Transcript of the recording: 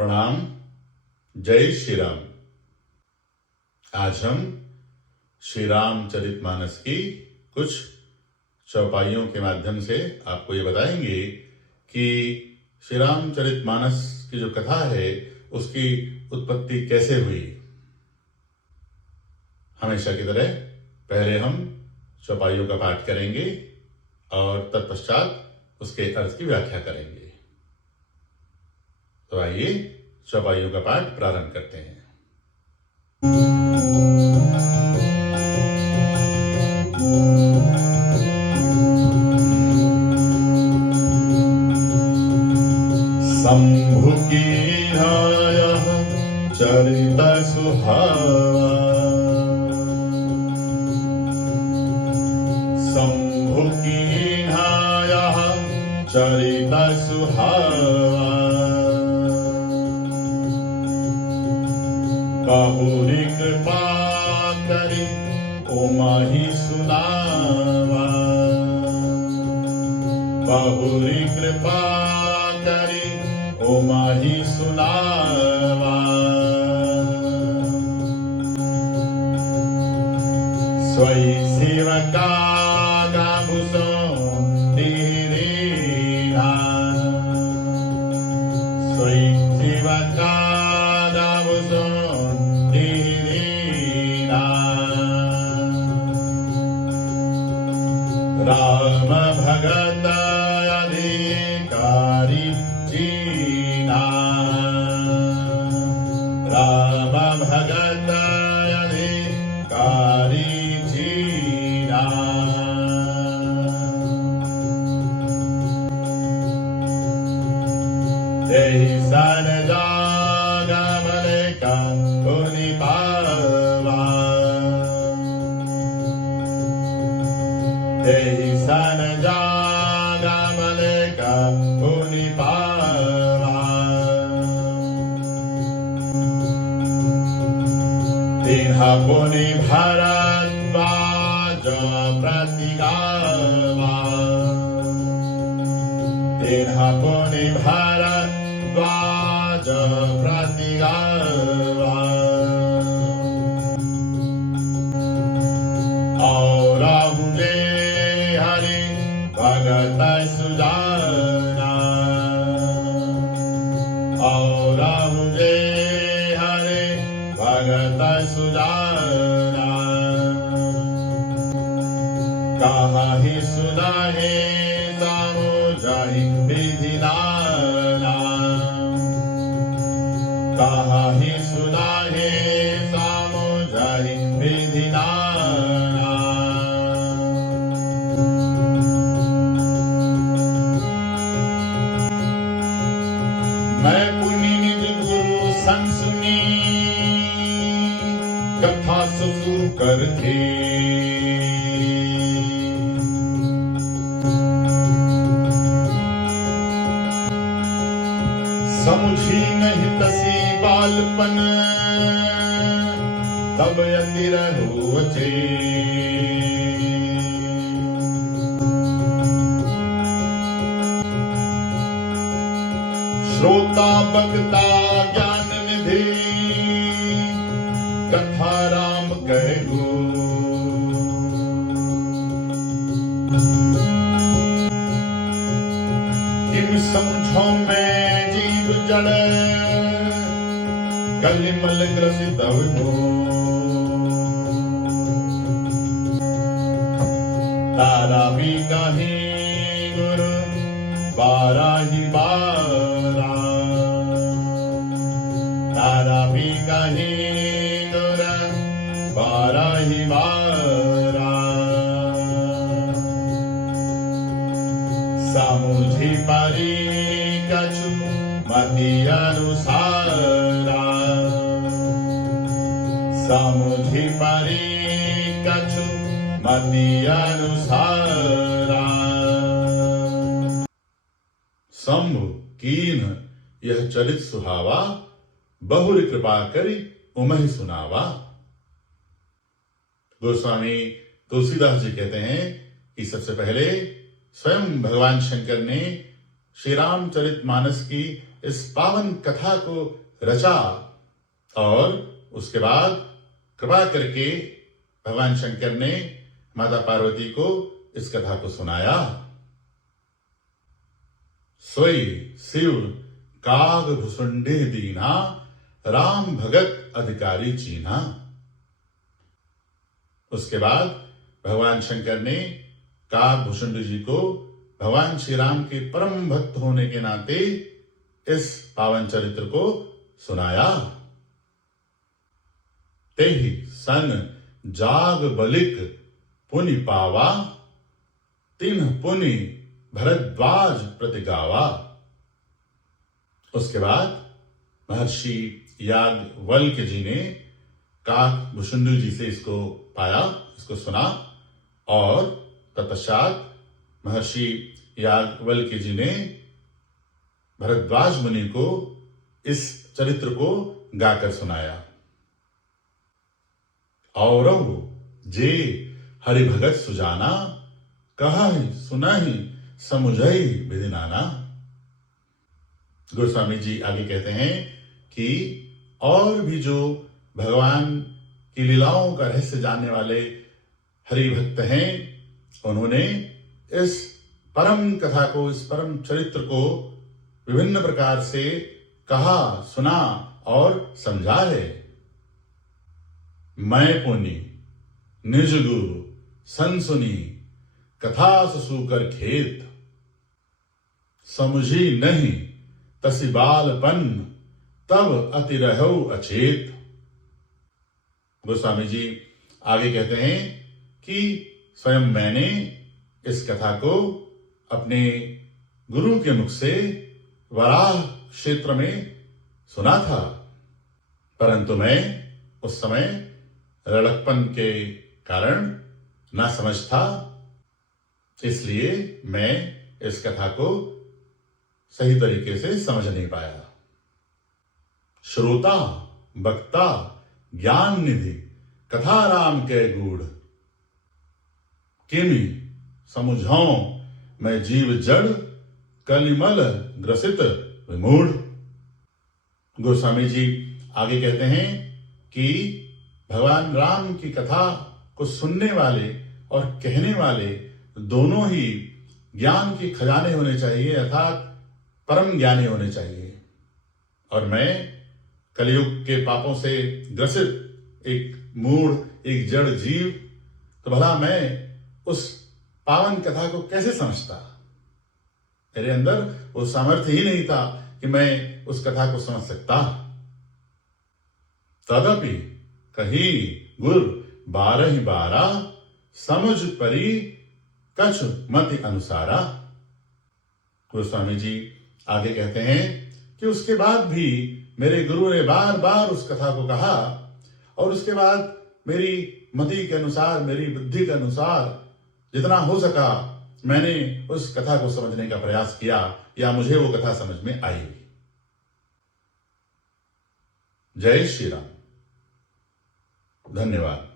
प्रणाम। जय श्री राम। आज हम श्री रामचरितमानस की कुछ चौपाइयों के माध्यम से आपको ये बताएंगे कि श्री रामचरितमानस की जो कथा है उसकी उत्पत्ति कैसे हुई। हमेशा की तरह पहले हम चौपाइयों का पाठ करेंगे और तत्पश्चात उसके अर्थ की व्याख्या करेंगे। तो आइए चौपाइयों का पाठ प्रारंभ करते हैं। शंभु कीन्हायः चरित सुहावा। शंभु कीन्हायः चरित सुहावा। बहुरी कृपा करी ओमाही सुनावा। बहुरी कृपा करी ओमाही सुनावा। स्वई सेवका गाभुसो दीना। स्वई सेवका गाभुसो राम भगत अधिकारी जीना। राम भगत अधिकारी जीना। तेहि सन जागमन का पुनि पावा। तेहि सन जागमन का पुनि पावा। तिन्हा पुनि भरद्वाज प्रतिगावा। तिन्हा पुनि भरद्वाज प्रतिगावा। और भगत सुजाना। और मुझे हरे भगत सुजाना। कहा ही सुना है सामुझहि विधि नाना। कहा ही सुना है सामुझहि विधि नाना। मैं पुनि निज गुरु संग सुनी कथा सुसुर कर थे। समुझी नहीं तसी बालपन तब अति रहोचे। श्रोता बक्ता ज्ञान निधि कथा राम कहू। किम समझो मैं जीव जड़ कलिमल ग्रसित हो। तारा भी कहीं गुरु बाराही बारा। तारा भी कहीं गुर बाराही बारा। समुझी परी कछु मति अनुसारा। समुझी परी कछु मति अनुसारा। शंभु कीन्ह यह चरित सुहावा। बहुरी कृपा करी उमहि सुनावा। गोस्वामी तुलसीदास जी कहते हैं कि सबसे पहले स्वयं भगवान शंकर ने श्री रामचरितमानस की इस पावन कथा को रचा और उसके बाद कृपा करके भगवान शंकर ने माता पार्वती को इस कथा को सुनाया। सोई शिव काग भुसुंडे दीना, राम भगत अधिकारी चीना। उसके बाद भगवान शंकर ने काग भुसुंड जी को भगवान श्री राम के परम भक्त होने के नाते इस पावन चरित्र को सुनाया। तेहि सन जाग बलिक पुनि पावा, तिन्ह पुनि भरद्वाज प्रतिगावा। उसके बाद महर्षि याज्ञवल्क्य जी ने काक भुसुंड जी से इसको पाया, इसको सुना और तत्पश्चात महर्षि याज्ञवल्क्य जी ने भरद्वाज मुनि को इस चरित्र को गाकर सुनाया। औरव जे हरि भगत सुजाना, कहहि सुनहि समुझहि विधि नाना। गोस्वामी जी आगे कहते हैं कि और भी जो भगवान की लीलाओं का रहस्य जानने वाले हरि भक्त हैं, उन्होंने इस परम कथा को, इस परम चरित्र को विभिन्न प्रकार से कहा, सुना और समझा है। मैं पुनि निज गुरु सन सुनी, कथा सुसूकर खेत, समुझी नहीं तसि बालपन, तब अति रहो अचेत। गोस्वामी जी आगे कहते हैं कि स्वयं मैंने इस कथा को अपने गुरु के मुख से वराह क्षेत्र में सुना था, परंतु मैं उस समय लड़कपन के कारण ना समझ था, इसलिए मैं इस कथा को सही तरीके से समझ नहीं पाया। श्रोता वक्ता ज्ञान निधि, कथा राम के गूढ़, किमि समुझाऊं मैं जीव जड़, कलिमल ग्रसित विमूढ़। गोस्वामी जी आगे कहते हैं कि भगवान राम की कथा को सुनने वाले और कहने वाले दोनों ही ज्ञान के खजाने होने चाहिए, अर्थात परम ज्ञानी होने चाहिए। और मैं कलयुग के पापों से ग्रसित एक मूढ़, एक जड़ जीव, तो भला मैं उस पावन कथा को कैसे समझता? मेरे अंदर वो सामर्थ्य ही नहीं था कि मैं उस कथा को समझ सकता। तदपि कही गुर 12 समझ परी कछ मति अनुसारा। गोस्वामी जी आगे कहते हैं कि उसके बाद भी मेरे गुरु ने बार बार उस कथा को कहा और उसके बाद मेरी मति के अनुसार, मेरी बुद्धि के अनुसार जितना हो सका मैंने उस कथा को समझने का प्रयास किया, या मुझे वो कथा समझ में आई। जय श्री राम। धन्यवाद।